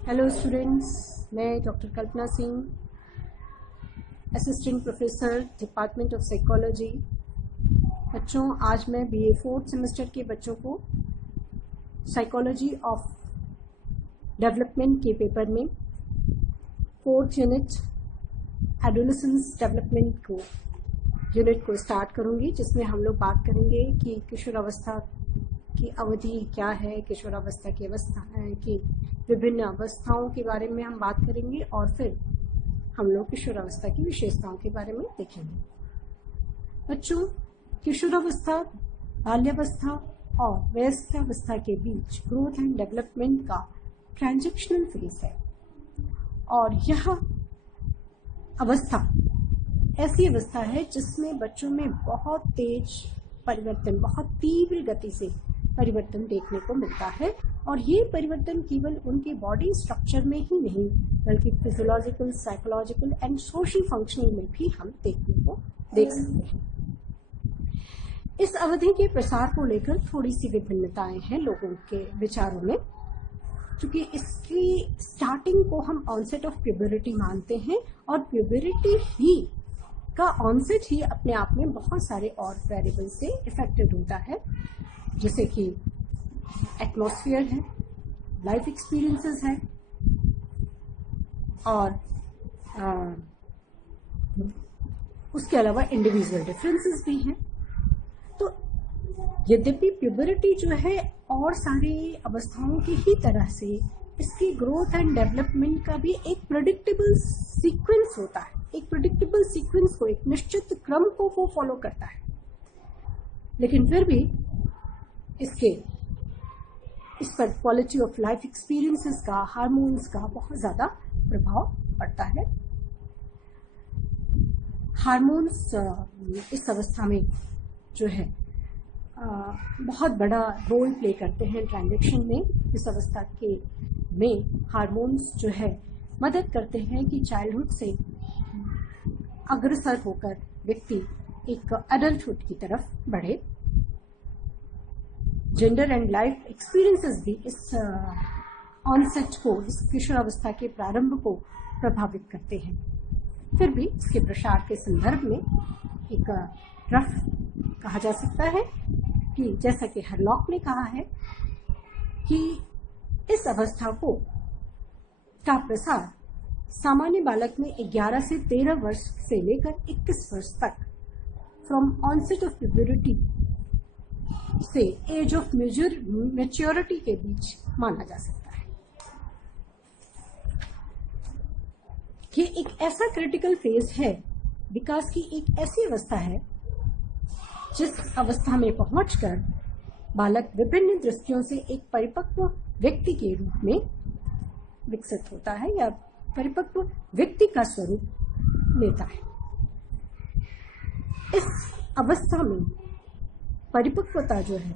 Hello students, मैं doctor Kalpana Singh, assistant professor department of psychology. बच्चों, आज मैं बीए 4th सेमेस्टर के बच्चों को साइकोलॉजी ऑफ डेवलपमेंट के पेपर में 4th unit adolescence development unit को स्टार्ट करूंगी, जिसमें हम लोग बात करेंगे कि किशोरावस्था की अवधि क्या है, किशोरावस्था की अवस्था की विभिन्न अवस्थाओं के बारे में हम बात करेंगे और फिर हम लोग किशोरावस्था की विशेषताओं के बारे में देखेंगे। बच्चों, किशोरावस्था बाल्यावस्था और वयस्कावस्था के बीच ग्रोथ एंड डेवलपमेंट का ट्रांजिशनल फेज है और यह अवस्था ऐसी अवस्था है जिसमें बच्चों में बहुत तेज परिवर्तन, बहुत तीव्र गति से परिवर्तन देखने को मिलता है और ये परिवर्तन केवल उनके बॉडी स्ट्रक्चर में ही नहीं बल्कि physiological, psychological and social functioning में भी हम देख सकते हैं। इस अवधि के प्रसार को लेकर थोड़ी सी विभिन्नताएं हैं लोगों के विचारों में, क्योंकि इसकी स्टार्टिंग को हम ऑनसेट ऑफ प्यूबरिटी मानते हैं और प्यूबरिटी ही का ऑनसेट ही अपने आप में बहुत सारे और वेरिएबल से इफेक्टेड होता है, जैसे कि एटमॉस्फेयर है, लाइफ एक्सपीरियंसेस है और उसके अलावा इंडिविजुअल डिफरेंसेस भी हैं। तो यद्यपि प्यूबरिटी जो है और सारी अवस्थाओं की ही तरह से इसकी ग्रोथ एंड डेवलपमेंट का भी एक प्रेडिक्टेबल सीक्वेंस होता है, एक प्रेडिक्टेबल सीक्वेंस को, एक निश्चित क्रम को वो फॉलो करता है, लेकिन फिर भी इस पर क्वालिटी ऑफ लाइफ एक्सपीरियंसेस का, हार्मोन्स का बहुत ज्यादा प्रभाव पड़ता है। हार्मोन्स इस अवस्था में जो है बहुत बड़ा रोल प्ले करते हैं ट्रांजिशन में। इस अवस्था के में हार्मोन्स जो है मदद करते हैं कि चाइल्डहुड से अग्रसर होकर व्यक्ति एक एडल्टहुड की तरफ बढ़े। जेंडर एंड लाइफ एक्सपीरियंसेस भी इस ऑनसेट को, इस किशोरावस्था के प्रारंभ को प्रभावित करते हैं। फिर भी इसके प्रसार के संदर्भ में एक रफ कहा जा सकता है कि जैसा कि हरलॉक ने कहा है कि इस अवस्था का प्रसार सामान्य बालक में 11 से 13 वर्ष से लेकर 21 वर्ष तक फ्रॉम ऑनसेट ऑफ प्यूबरिटी से एज ऑफ मैच्योरिटी के बीच माना जा सकता है। ये एक ऐसा क्रिटिकल फेज है, विकास की एक ऐसी अवस्था है जिस अवस्था में पहुंचकर बालक विभिन्न दृष्टियों से एक परिपक्व व्यक्ति के रूप में विकसित होता है या परिपक्व व्यक्ति का स्वरूप लेता है। इस अवस्था में परिपक्वता जो है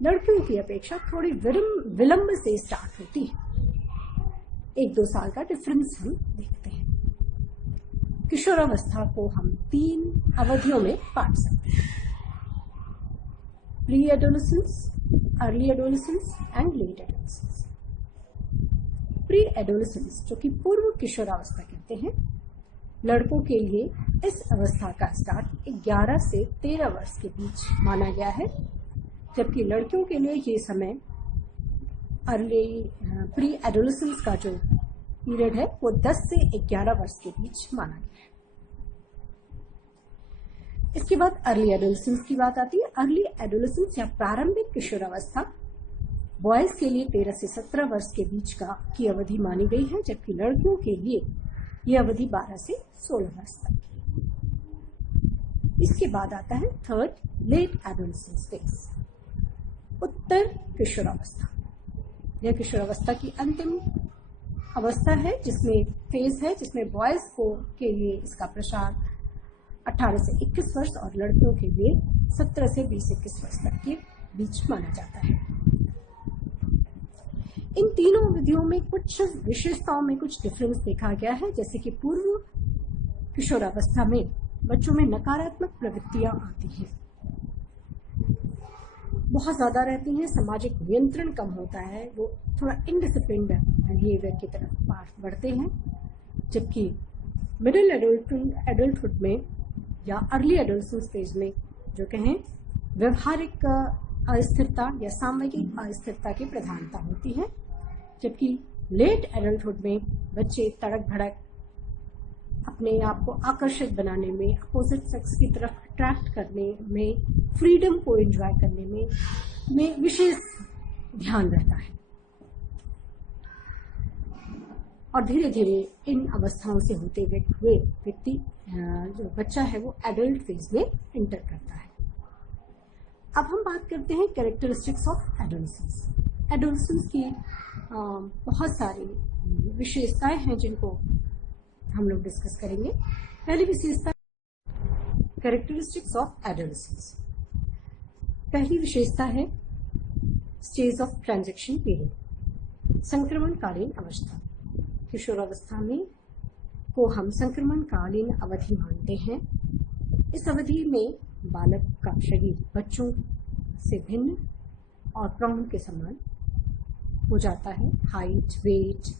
लड़कियों की अपेक्षा थोड़ी विलंब से स्टार्ट होती है। 1-2 साल का डिफरेंस हम देखते हैं। किशोरावस्था को हम 3 अवधियों में बांट सकते हैं: pre adolescence, early adolescence and let adolescence. Pre adolescence, जो कि पूर्व किशोरावस्था कहते हैं, लड़कों के लिए इस अवस्था का स्टार्ट 11 से 13 वर्ष के बीच माना गया है, जबकि लड़कियों के लिए ये समय प्री एडोलेसेंस का जो पीरियड है वो 10 से 11 वर्ष के बीच माना गया है। इसके बाद अर्ली एडोलेसेंस की बात आती है। अर्ली एडोलेसेंस या प्रारंभिक किशोरावस्था बॉयज के लिए 13 से 17 वर्ष के बीच की अवधि मानी गई है, जबकि लड़कियों के लिए यह अवधि 12 से 16 वर्ष तक की। इसके बाद आता है थर्ड, लेट एडोलेसेंस फेज, उत्तर किशोरावस्था। यह किशोरावस्था की अंतिम अवस्था है, जिसमें बॉयज के लिए इसका प्रसार 18 से 21 वर्ष और लड़कियों के लिए 17 से 20-21 वर्ष तक के बीच माना जाता है। इन तीनों अवधियों में कुछ विशेषताओं में कुछ डिफरेंस देखा गया है, जैसे कि पूर्व किशोरावस्था में बच्चों में नकारात्मक प्रवृत्तियां आती हैं, बहुत ज़्यादा रहती हैं, सामाजिक नियंत्रण कम होता है, वो थोड़ा इनडिसिप्लिन बिहेवियर की तरफ बढ़ते हैं। जबकि मिडिल एडल्टहुड में या अर्ली एडोलेसेंस स्टेज में जो कहें व्यवहारिक अस्थिरता या सामयिक अस्थिरता की प्रधानता होती है। जबकि लेट एडल्टहुड में बच्चे तड़क भड़क अपने आप को आकर्षित बनाने में, अपोजिट सेक्स की तरफ अट्रैक्ट करने में, फ्रीडम को एंजॉय करने में विशेष ध्यान रहता है। और धीरे धीरे इन अवस्थाओं से होते हुए व्यक्ति जो बच्चा है वो एडल्ट फेज में एंटर करता है। अब हम बात करते हैं कैरेक्टरिस्टिक्स ऑफ एडोलेसेंस। एडोलेसेंस की बहुत सारी विशेषताएं हैं जिनको हम लोग डिस्कस करेंगे। पहली विशेषता कैरेक्टरिस्टिक्स ऑफ एडोलेसेंस। पहली विशेषता है स्टेज ऑफ ट्रांजिशन पीरियड, संक्रमणकालीन अवस्था। किशोरावस्था में को हम संक्रमणकालीन अवधि मानते हैं। इस अवधि में बालक का शरीर बच्चों से भिन्न और प्राण के समान हो जाता है। हाइट, वेट,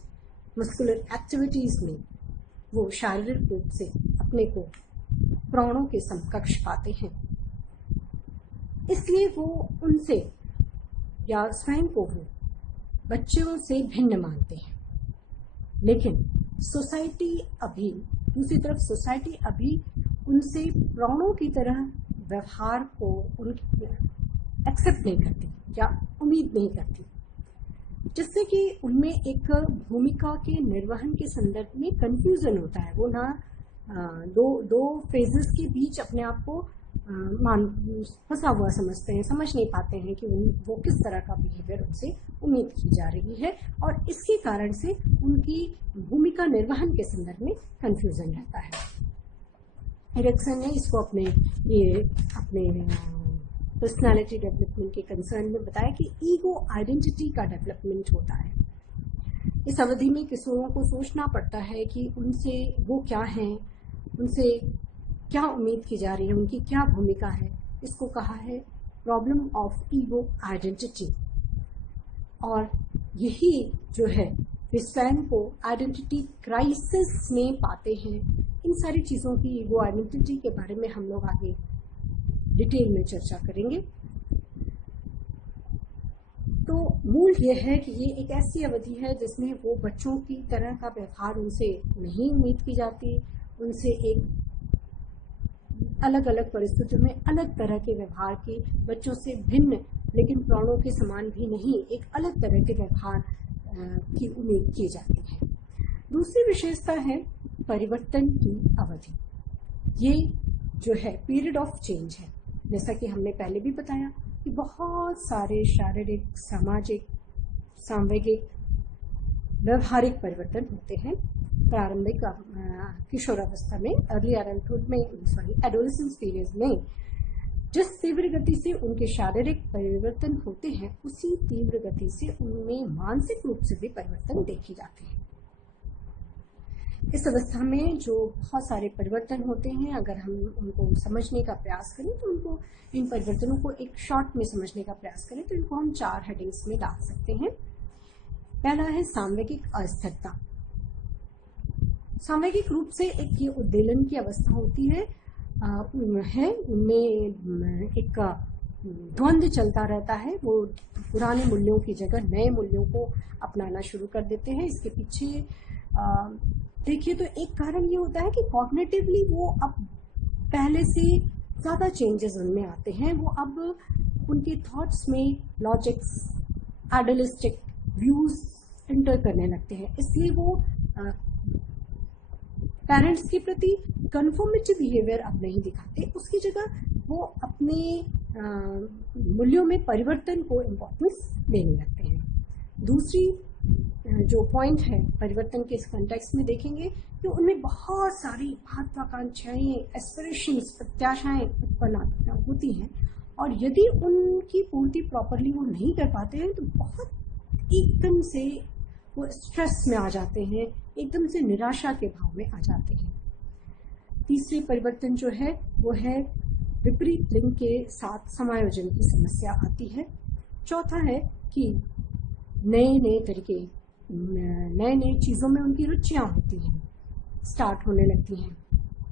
मस्कुलर एक्टिविटीज में वो शारीरिक रूप से अपने को प्राणों के समकक्ष पाते हैं, इसलिए वो उनसे या स्वयं को वो बच्चों से भिन्न मानते हैं। लेकिन सोसाइटी अभी दूसरी तरफ सोसाइटी अभी उनसे प्राणों की तरह व्यवहार को एक्सेप्ट नहीं करती या उम्मीद नहीं करती, जिससे कि उनमें एक भूमिका के निर्वहन के संदर्भ में कंफ्यूजन होता है। वो ना दो फेजेस के बीच अपने आप को फंसा हुआ समझते हैं, समझ नहीं पाते हैं कि वो किस तरह का बिहेवियर उनसे उम्मीद की जा रही है, और इसके कारण से उनकी भूमिका निर्वहन के संदर्भ में कंफ्यूजन रहता है। एरिक्सन ने इसको अपने पर्सनालिटी डेवलपमेंट के कंसर्न में बताया कि ईगो आइडेंटिटी का डेवलपमेंट होता है। इस अवधि में किशोरों को सोचना पड़ता है कि उनसे वो क्या हैं, उनसे क्या उम्मीद की जा रही है, उनकी क्या भूमिका है। इसको कहा है प्रॉब्लम ऑफ ईगो आइडेंटिटी। और यही जो है वे स्वयं को आइडेंटिटी क्राइसिस में पाते हैं। इन सारी चीज़ों की ईगो आइडेंटिटी के बारे में हम लोग आगे डिटेल में चर्चा करेंगे। तो मूल यह है कि ये एक ऐसी अवधि है जिसमें वो बच्चों की तरह का व्यवहार उनसे नहीं उम्मीद की जाती, उनसे एक अलग अलग परिस्थितियों में अलग तरह के व्यवहार की, बच्चों से भिन्न लेकिन प्राणों के समान भी नहीं, एक अलग तरह के व्यवहार की उम्मीद की जाती है। दूसरी विशेषता है परिवर्तन की अवधि। ये जो है पीरियड ऑफ चेंज है। जैसा कि हमने पहले भी बताया कि बहुत सारे शारीरिक, सामाजिक, सांवेगिक, व्यवहारिक परिवर्तन होते हैं प्रारंभिक किशोरावस्था में, अर्ली एडल्टहुड में, एडोलेसेंस पीरियड में। जिस तीव्र गति से उनके शारीरिक परिवर्तन होते हैं उसी तीव्र गति से उनमें मानसिक रूप से भी परिवर्तन देखे जाते हैं। इस अवस्था में जो बहुत सारे परिवर्तन होते हैं, अगर हम उनको समझने का प्रयास करें तो उनको इन परिवर्तनों को एक शॉर्ट में समझने का प्रयास करें तो इनको हम 4 हेडिंग्स में डाल सकते हैं। पहला है सामयिक अस्थिरता। सामयिक रूप से एक ये उद्वेलन की अवस्था होती है, उनमें एक द्वंद्व चलता रहता है। वो पुराने मूल्यों की जगह नए मूल्यों को अपनाना शुरू कर देते हैं। इसके पीछे देखिए तो एक कारण ये होता है कि कॉग्निटिवली वो अब पहले से ज़्यादा चेंजेस उनमें आते हैं। वो अब उनके थॉट्स में लॉजिक्स, आइडियलिस्टिक व्यूज एंटर करने लगते हैं, इसलिए वो पेरेंट्स के प्रति कन्फर्मेटिव बिहेवियर अब नहीं दिखाते। उसकी जगह वो अपने मूल्यों में परिवर्तन को इम्पोर्टेंस देने लगते हैं। दूसरी जो पॉइंट है परिवर्तन के इस कॉन्टेक्स्ट में देखेंगे कि उनमें बहुत सारी महत्वाकांक्षाएं, एस्पिरेशंस, प्रत्याशाएं उत्पन्न होती हैं, और यदि उनकी पूर्ति प्रॉपरली वो नहीं कर पाते हैं तो बहुत एकदम से वो स्ट्रेस में आ जाते हैं, एकदम से निराशा के भाव में आ जाते हैं। तीसरी परिवर्तन जो है वो है विपरीत लिंग के साथ समायोजन की समस्या आती है। चौथा है कि नए नए चीज़ों में उनकी रुचियां होती हैं, स्टार्ट होने लगती हैं।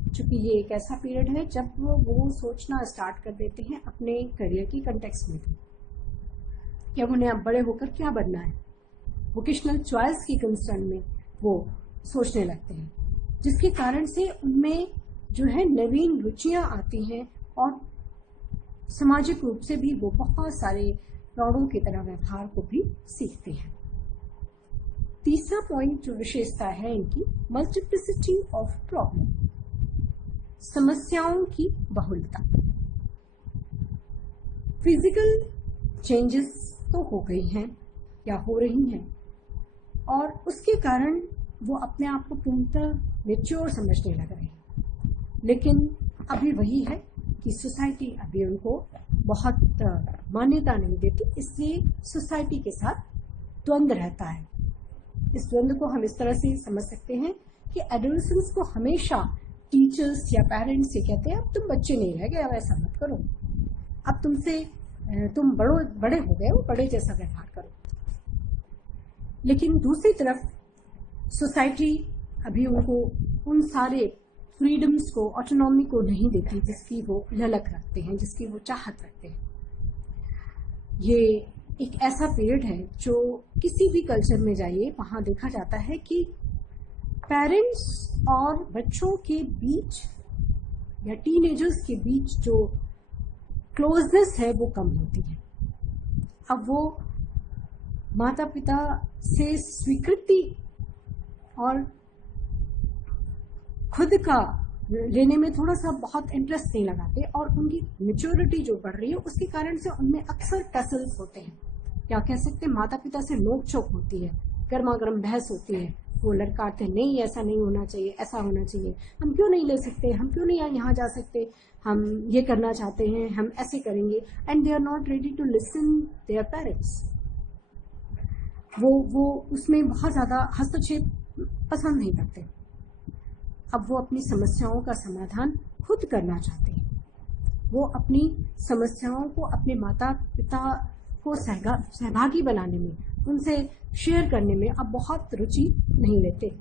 चूँकि ये एक ऐसा पीरियड है जब वो सोचना स्टार्ट कर देते हैं अपने करियर की कंटेक्स्ट में कि अब उन्हें अब बड़े होकर क्या बनना है। वोकेशनल चॉइस की कंसर्न में वो सोचने लगते हैं, जिसके कारण से उनमें जो है नवीन रुचियां आती हैं और सामाजिक रूप से भी वो बहुत सारे प्रौढ़ों की तरह व्यवहार को भी सीखते हैं। तीसरा पॉइंट जो विशेषता है इनकी, मल्टीप्लिसिटी ऑफ प्रॉब्लम, समस्याओं की बहुलता। फिजिकल चेंजेस तो हो गई हैं या हो रही हैं और उसके कारण वो अपने आप को पूर्णतः मैच्योर समझने लग रहे हैं, लेकिन अभी वही है कि सोसाइटी अभी उनको बहुत मान्यता नहीं देती, इसलिए सोसाइटी के साथ द्वंद्व रहता है। इस द्वंद्व को हम इस तरह से समझ सकते हैं कि एडोलेसेंस को हमेशा टीचर्स या पेरेंट्स से कहते हैं अब तुम बच्चे नहीं रह गए, अब ऐसा मत करो, अब तुम बड़े हो गए हो, बड़े जैसा व्यवहार करो। लेकिन दूसरी तरफ सोसाइटी अभी उनको उन सारे फ्रीडम्स को, ऑटोनॉमी को नहीं देती जिसकी वो ललक रखते हैं, जिसकी वो चाहत रखते हैं। ये एक ऐसा पीरियड है जो किसी भी कल्चर में जाइए वहां देखा जाता है कि पेरेंट्स और बच्चों के बीच या टीनेजर्स के बीच जो क्लोजनेस है वो कम होती है। अब वो माता पिता से स्वीकृति और खुद का लेने में थोड़ा सा बहुत इंटरेस्ट नहीं लगाते और उनकी मैच्योरिटी जो बढ़ रही है उसके कारण से उनमें अक्सर टसल्स होते हैं, या कह सकते हैं माता पिता से नोक-झोंक होती है, गर्मा गर्म बहस होती है। वो लड़काते हैं नहीं ऐसा नहीं होना चाहिए, ऐसा होना चाहिए, हम क्यों नहीं ले सकते, हम क्यों नहीं यहाँ जा सकते, हम ये करना चाहते हैं, हम ऐसे करेंगे। And they are not ready to listen their parents. वो उसमें बहुत ज़्यादा हस्तक्षेप पसंद नहीं करते। अब वो अपनी समस्याओं का समाधान खुद करना चाहते हैं। वो अपनी समस्याओं को अपने माता पिता को सहभागी बनाने में, उनसे शेयर करने में अब बहुत रुचि नहीं लेते।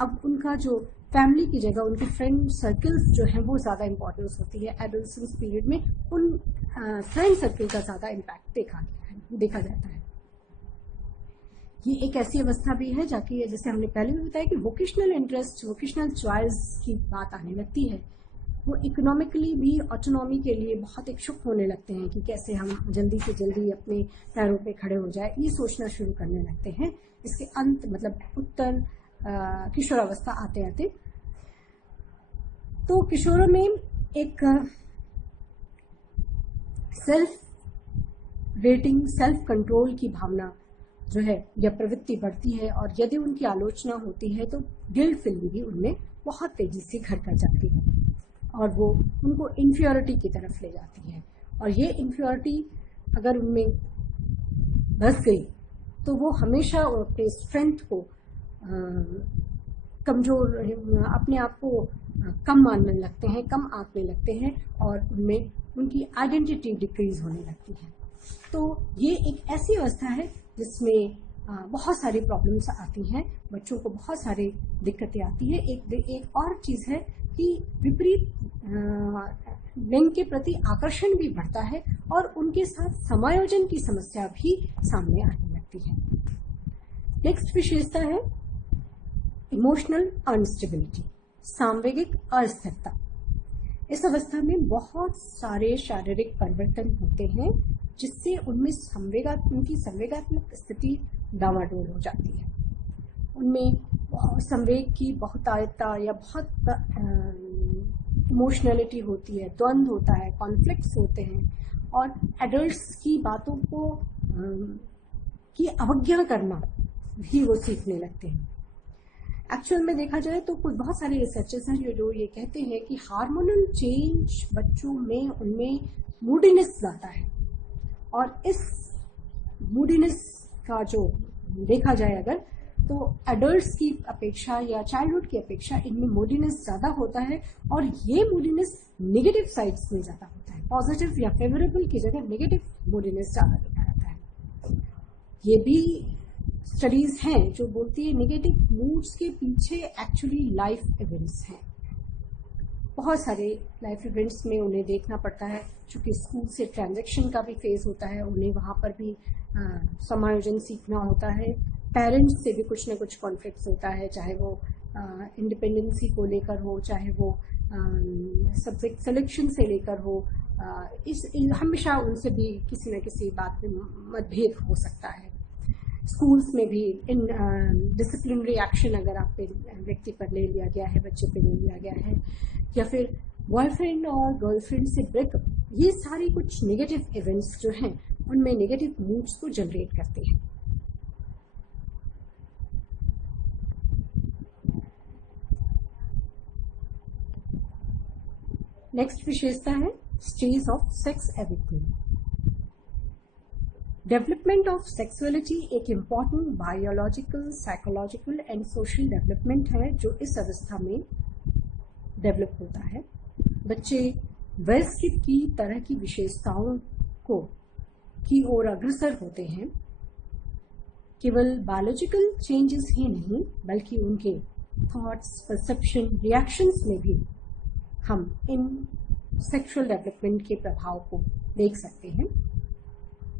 अब उनका जो फैमिली की जगह उनके फ्रेंड सर्कल्स जो हैं वो ज़्यादा इम्पोर्टेंस होती है। एडोलेसेंस पीरियड में उन फ्रेंड सर्कल का ज़्यादा इम्पैक्ट देखा जाता है। ये एक ऐसी अवस्था भी है जाके, जैसे हमने पहले भी बताया कि वोकेशनल इंटरेस्ट, वोकेशनल चॉइस की बात आने लगती है। वो इकोनॉमिकली भी ऑटोनॉमी के लिए बहुत इच्छुक होने लगते हैं कि कैसे हम जल्दी से जल्दी अपने पैरों पे खड़े हो जाए, ये सोचना शुरू करने लगते हैं। इसके अंत मतलब उत्तर किशोरावस्था आते आते, तो किशोरों में एक सेल्फ रेटिंग, सेल्फ कंट्रोल की भावना जो है या प्रवृत्ति बढ़ती है, और यदि उनकी आलोचना होती है तो गिल्ट फीलिंग भी उनमें बहुत तेजी से घर कर जाती है और वो उनको इन्फ्योरिटी की तरफ ले जाती है। और ये इन्फ्योरिटी अगर उनमें बस गई तो वो हमेशा अपने स्ट्रेंथ को कमजोर, अपने आप को कम मानने लगते हैं, कम आंकने लगते हैं और उनमें उनकी आइडेंटिटी डिक्रीज होने लगती है। तो ये एक ऐसी अवस्था है जिसमें बहुत सारी प्रॉब्लम्स आती हैं, बच्चों को बहुत सारी दिक्कतें आती है। एक और चीज़ है कि विपरीत लिंग के प्रति आकर्षण भी बढ़ता है और उनके साथ समायोजन की समस्या भी सामने आने लगती है। नेक्स्ट विशेषता है इमोशनल अनस्टेबिलिटी, सामवेगिक अस्थिरता। इस अवस्था में बहुत सारे शारीरिक परिवर्तन होते हैं जिससे उनमें उनकी संवेगात्मक स्थिति डावाडोल हो जाती है। उनमें संवेग की बहुतायता या बहुत इमोशनलिटी होती है, द्वंद्व होता है, कॉन्फ्लिक्ट्स होते हैं और एडल्ट्स की बातों को की अवज्ञा करना भी वो सीखने लगते हैं। एक्चुअल में देखा जाए तो कुछ बहुत सारे रिसर्चर्स हैं जो ये कहते हैं कि हार्मोनल चेंज बच्चों में उनमें मूडीनेस लाता है और इस मूडीनेस का जो देखा जाए अगर तो एडल्ट्स की अपेक्षा या चाइल्डहुड की अपेक्षा इनमें मूडीनेस ज़्यादा होता है, और ये मूडीनेस नेगेटिव साइड्स में ज़्यादा होता है। पॉजिटिव या फेवरेबल की जगह नेगेटिव मूडीनेस ज़्यादा देखा जाता है। ये भी स्टडीज हैं जो बोलती है नेगेटिव मूड्स के पीछे एक्चुअली लाइफ इवेंट्स हैं। बहुत सारे लाइफ इवेंट्स में उन्हें देखना पड़ता है, चूँकि स्कूल से ट्रांजैक्शन का भी फेज होता है, उन्हें वहाँ पर भी समायोजन सीखना होता है। पेरेंट्स से भी कुछ ना कुछ कॉन्फ्लिक्ट्स होता है, चाहे वो इंडिपेंडेंसी को लेकर हो, चाहे वो सब्जेक्ट सिलेक्शन से लेकर हो। हमेशा उनसे भी किसी न किसी बात में मतभेद हो सकता है। स्कूल्स में भी इन डिसिप्लिनरी एक्शन अगर आप पे व्यक्ति पर ले लिया गया है, बच्चे पे ले लिया गया है, या फिर बॉयफ्रेंड और गर्लफ्रेंड से ब्रेकअप, ये सारी कुछ नेगेटिव इवेंट्स जो हैं उनमें नेगेटिव मूड्स को जनरेट करते हैं। नेक्स्ट विशेषता है stage of sex awakening. Development of sexuality एक important biological, psychological and social development है जो इस अवस्था में डेवलप होता है। बच्चे वयस्क की तरह की विशेषताओं की ओर अग्रसर होते हैं। केवल बायोलॉजिकल चेंजेस ही नहीं बल्कि उनके थॉट्स, परसेप्शन, रिएक्शंस में भी हम इन सेक्सुअल डेवलपमेंट के प्रभाव को देख सकते हैं।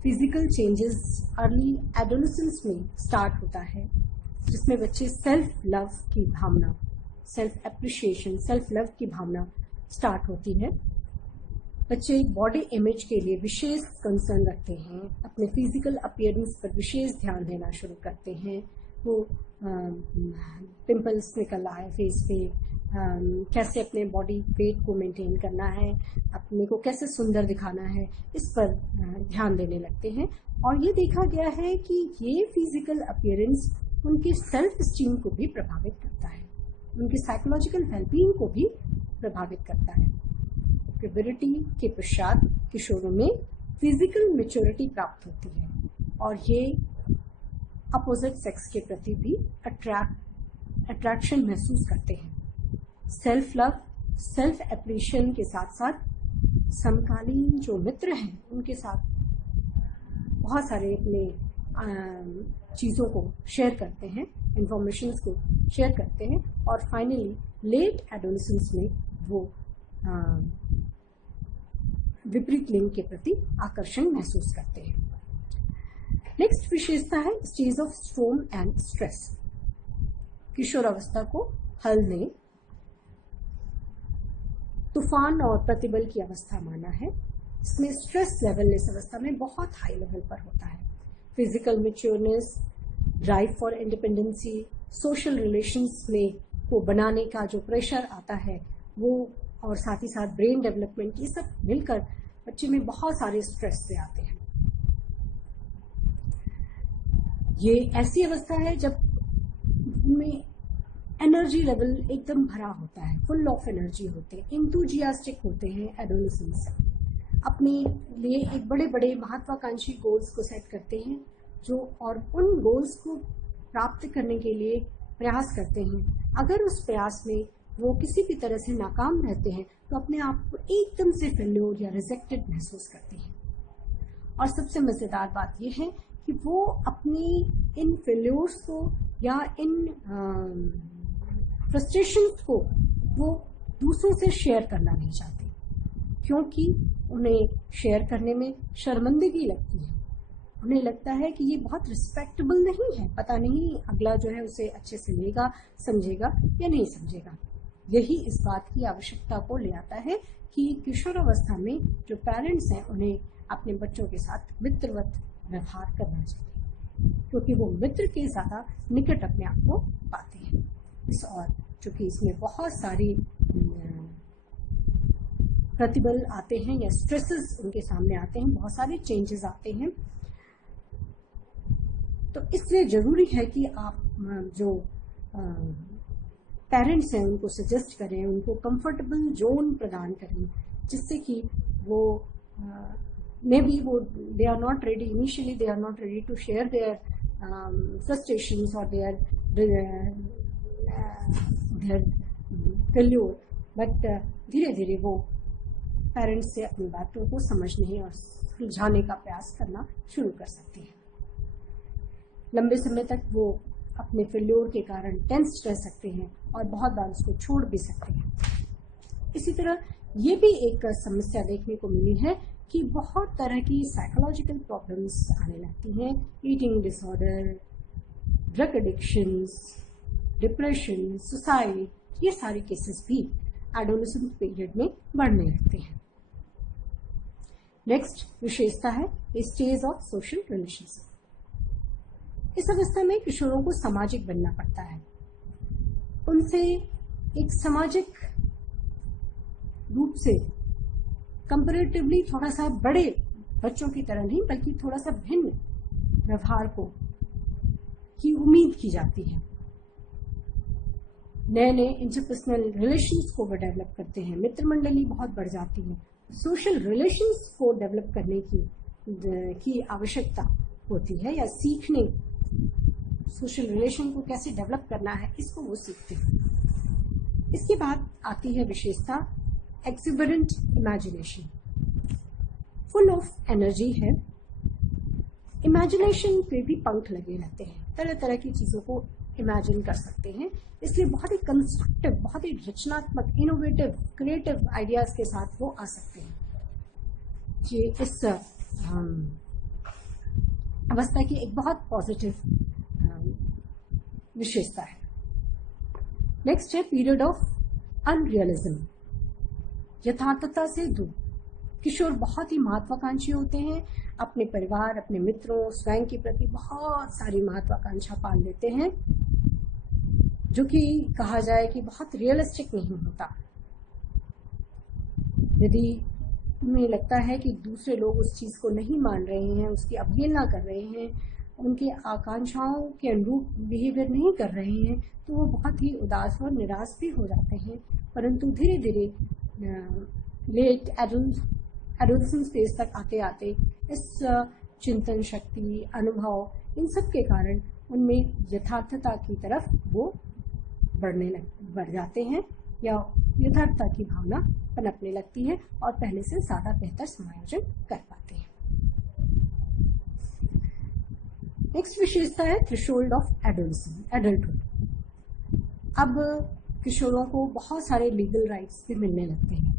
फिजिकल चेंजेस अर्ली एडोलेसेंस में स्टार्ट होता है, जिसमें बच्चे सेल्फ लव की भावना, सेल्फ एप्रिशिएशन, सेल्फ लव की भावना स्टार्ट होती है। बच्चे बॉडी इमेज के लिए विशेष कंसर्न रखते हैं, अपने फिजिकल अपीयरेंस पर विशेष ध्यान देना शुरू करते हैं। वो पिंपल्स निकल आए फेस पे, कैसे अपने बॉडी वेट को मेंटेन करना है, अपने को कैसे सुंदर दिखाना है, इस पर ध्यान देने लगते हैं। और ये देखा गया है कि ये फिजिकल अपीयरेंस उनके सेल्फ स्टीम को भी प्रभावित करता है, उनके साइकोलॉजिकल वेलबींग को भी प्रभावित करता है। प्यूबर्टी के पश्चात किशोरों में फिजिकल मैच्योरिटी प्राप्त होती है और ये अपोजिट सेक्स के प्रति भी अट्रैक्शन महसूस करते हैं। सेल्फ लव, सेल्फ एप्रिशिएशन के साथ साथ समकालीन जो मित्र हैं उनके साथ बहुत सारे अपने चीज़ों को शेयर करते हैं, इंफॉर्मेशंस को शेयर करते हैं, और फाइनली लेट एडोलेसेंस में वो विपरीत लिंग के प्रति आकर्षण महसूस करते हैं। नेक्स्ट विशेषता है स्टेज ऑफ स्ट्रोम एंड स्ट्रेस। किशोरावस्था को हल ने तूफान और प्रतिबल की अवस्था माना है। इसमें स्ट्रेस लेवल इस अवस्था में बहुत हाई लेवल पर होता है। Physical matureness, drive for independency, social relations में को बनाने का जो प्रेशर आता है वो, और साथ ही साथ ब्रेन डेवलपमेंट, ये सब मिलकर बच्चे में बहुत सारे स्ट्रेस से आते हैं। ये ऐसी अवस्था है जब उनमें एनर्जी लेवल एकदम भरा होता है, फुल ऑफ एनर्जी होते हैं, इंथुजियास्टिक होते हैं। एडोलेसेंस अपने लिए एक बड़े बड़े महत्वाकांक्षी गोल्स को सेट करते हैं जो, और उन गोल्स को प्राप्त करने के लिए प्रयास करते हैं। अगर उस प्रयास में वो किसी भी तरह से नाकाम रहते हैं तो अपने आप को एकदम से फेल्योर या रिजेक्टेड महसूस करते हैं। और सबसे मज़ेदार बात यह है कि वो अपनी इन फेल्योर्स को या इन फ्रस्ट्रेशंस को वो दूसरों से शेयर करना नहीं चाहते, क्योंकि उन्हें शेयर करने में शर्मिंदगी लगती है। उन्हें लगता है कि ये बहुत रिस्पेक्टेबल नहीं है, पता नहीं अगला जो है उसे अच्छे से लेगा, समझेगा या नहीं समझेगा। यही इस बात की आवश्यकता को ले आता है कि किशोरावस्था में जो पेरेंट्स हैं उन्हें अपने बच्चों के साथ मित्रवत व्यवहार करना चाहिए, क्योंकि वो मित्र के ज़्यादा निकट अपने आप को पाते हैं। और चूँकि इसमें बहुत सारी प्रतिबल आते हैं या स्ट्रेसेस उनके सामने आते हैं, बहुत सारे चेंजेस आते हैं, तो इसलिए ज़रूरी है कि आप जो पेरेंट्स हैं उनको सजेस्ट करें, उनको कंफर्टेबल जोन प्रदान करें, जिससे कि वो मे बी वो they are not ready, initially they are not ready to share their frustrations or their failure, but धीरे धीरे वो पेरेंट्स से अपनी बातों को समझने और सुलझाने का प्रयास करना शुरू कर सकते हैं। लंबे समय तक वो अपने फेल्योर के कारण टेंस्ड रह सकते हैं और बहुत बार उसको छोड़ भी सकते हैं। इसी तरह ये भी एक समस्या देखने को मिली है कि बहुत तरह की साइकोलॉजिकल प्रॉब्लम्स आने लगती हैं। Eating disorder, drug addictions, depression, suicide, ये सारे केसेस भी एडोलेसेंट पीरियड में बढ़ने लगते हैं। नेक्स्ट विशेषता है स्टेज ऑफ सोशल रिलेशनशिप। इस अवस्था में किशोरों को सामाजिक बनना पड़ता है। उनसे एक सामाजिक रूप से कंपैरेटिवली थोड़ा सा बड़े बच्चों की तरह नहीं, बल्कि थोड़ा सा भिन्न व्यवहार की उम्मीद की जाती है। नए नए इंटरपर्सनल रिलेशंस को वो डेवलप करते हैं। मित्र मंडली बहुत बढ़ जाती है। सोशल रिलेशंस को डेवलप करने की आवश्यकता होती है, या सीखने सोशल रिलेशन को कैसे डेवलप करना है इसको वो सीखते हैं। इसके बाद आती है विशेषता एक्सिबरेंट इमेजिनेशन। फुल ऑफ एनर्जी है। इमेजिनेशन पे भी पंख लगे रहते हैं, तरह तरह की चीजों को इमेजिन कर सकते हैं, इसलिए बहुत ही कंस्ट्रक्टिव, बहुत ही रचनात्मक, इनोवेटिव, क्रिएटिव आइडियाज के साथ वो आ सकते हैं। ये इस अवस्था की एक बहुत पॉजिटिव विशेषता है। नेक्स्ट है पीरियड ऑफ अनरियलिज्म, यथार्थता से दूर। किशोर बहुत ही महत्वाकांक्षी होते हैं। अपने परिवार, अपने मित्रों, स्वयं के प्रति बहुत सारी महत्वाकांक्षा पाल लेते हैं, जो कि कहा जाए कि बहुत रियलिस्टिक नहीं होता। यदि उन्हें लगता है कि दूसरे लोग उस चीज को नहीं मान रहे हैं, उसकी अवहेलना कर रहे हैं, उनके आकांक्षाओं के अनुरूप बिहेवियर नहीं कर रहे हैं, तो वो बहुत ही उदास और निराश भी हो जाते हैं। परंतु धीरे धीरे लेट एडोलेसेंस स्टेज तक आते आते इस चिंतन शक्ति, अनुभव, इन सब के कारण उनमें यथार्थता की तरफ वो बढ़ जाते हैं, या यथार्थता की भावना पनपने लगती है और पहले से ज्यादा बेहतर समायोजन कर पाते हैं। नेक्स्ट विशेषता है थ्रेशोल्ड ऑफ एडल्टहुड। अब किशोरों को बहुत सारे लीगल राइट्स भी मिलने लगते हैं,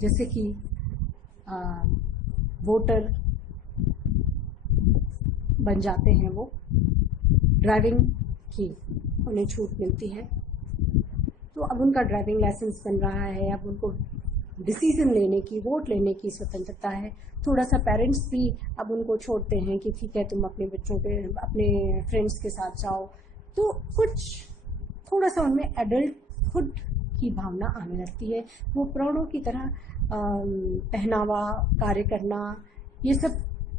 जैसे कि वोटर बन जाते हैं, वो ड्राइविंग की उन्हें छूट मिलती है। तो अब उनका ड्राइविंग लाइसेंस बन रहा है, अब उनको डिसीजन लेने की, वोट लेने की स्वतंत्रता है। थोड़ा सा पेरेंट्स भी अब उनको छोड़ते हैं कि ठीक है, तुम अपने बच्चों के, अपने फ्रेंड्स के साथ जाओ। तो कुछ थोड़ा सा उनमें एडल्टहुड की भावना आने लगती है। वो प्राणों की तरह पहनावा, कार्य करना, ये सब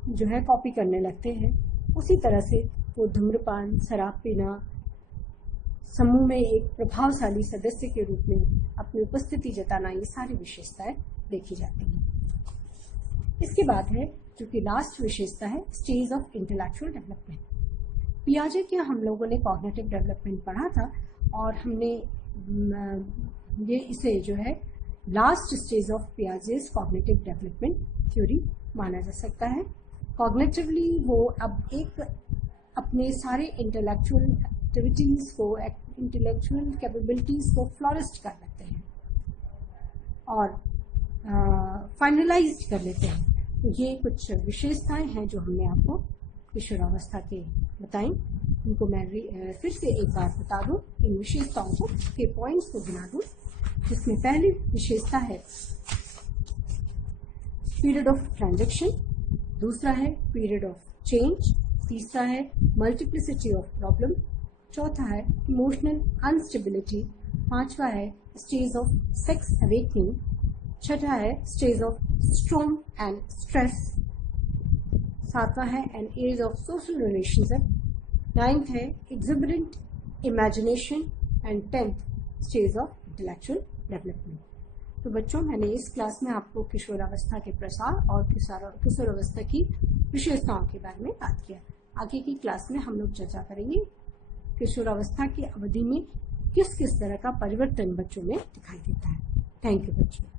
जो है कॉपी करने लगते हैं। उसी तरह से वो धूम्रपान, शराब पीना, समूह में एक प्रभावशाली सदस्य के रूप में अपनी उपस्थिति जताना, ये सारी विशेषताएं देखी जाती हैं। इसके बाद है जो कि लास्ट विशेषता है स्टेज ऑफ इंटेलेक्चुअल डेवलपमेंट। पियाजे के हम लोगों ने कॉग्निटिव डेवलपमेंट पढ़ा था, और हमने ये इसे जो है last stage of Piaget's cognitive development theory माना जा सकता है। कॉग्निटिवली वो अब एक अपने सारे इंटेलेक्चुअल एक्टिविटीज को, इंटेलेक्चुअल कैपेबिलिटीज को फ्लोरिश कर लेते हैं और फाइनलाइज कर लेते हैं। तो ये कुछ विशेषताएं हैं जो हमने आपको किशोरावस्था के बताई। इनको मैं फिर से एक बार बता दूं, इन विशेषताओं को के पॉइंट्स को गिना दूं, जिसमें पहली विशेषता है पीरियड ऑफ ट्रांजैक्शन, दूसरा है पीरियड ऑफ चेंज, तीसरा है मल्टीप्लिसिटी ऑफ प्रॉब्लम, चौथा है इमोशनल अनस्टेबिलिटी, पांचवा है स्टेज ऑफ सेक्स अवेकनिंग, छठा है stage of storm and stress, सातवां है an age of social relationship, ninth है exuberant imagination and 10th stage of intellectual development. तो बच्चों, मैंने इस क्लास में आपको किशोरावस्था के प्रसार और किशोरावस्था की विशेषताओं के बारे में बात किया। आगे की क्लास में हम लोग चर्चा करेंगे किशोरावस्था की अवधि में किस किस तरह का परिवर्तन बच्चों में दिखाई देता है। थैंक यू बच्चों।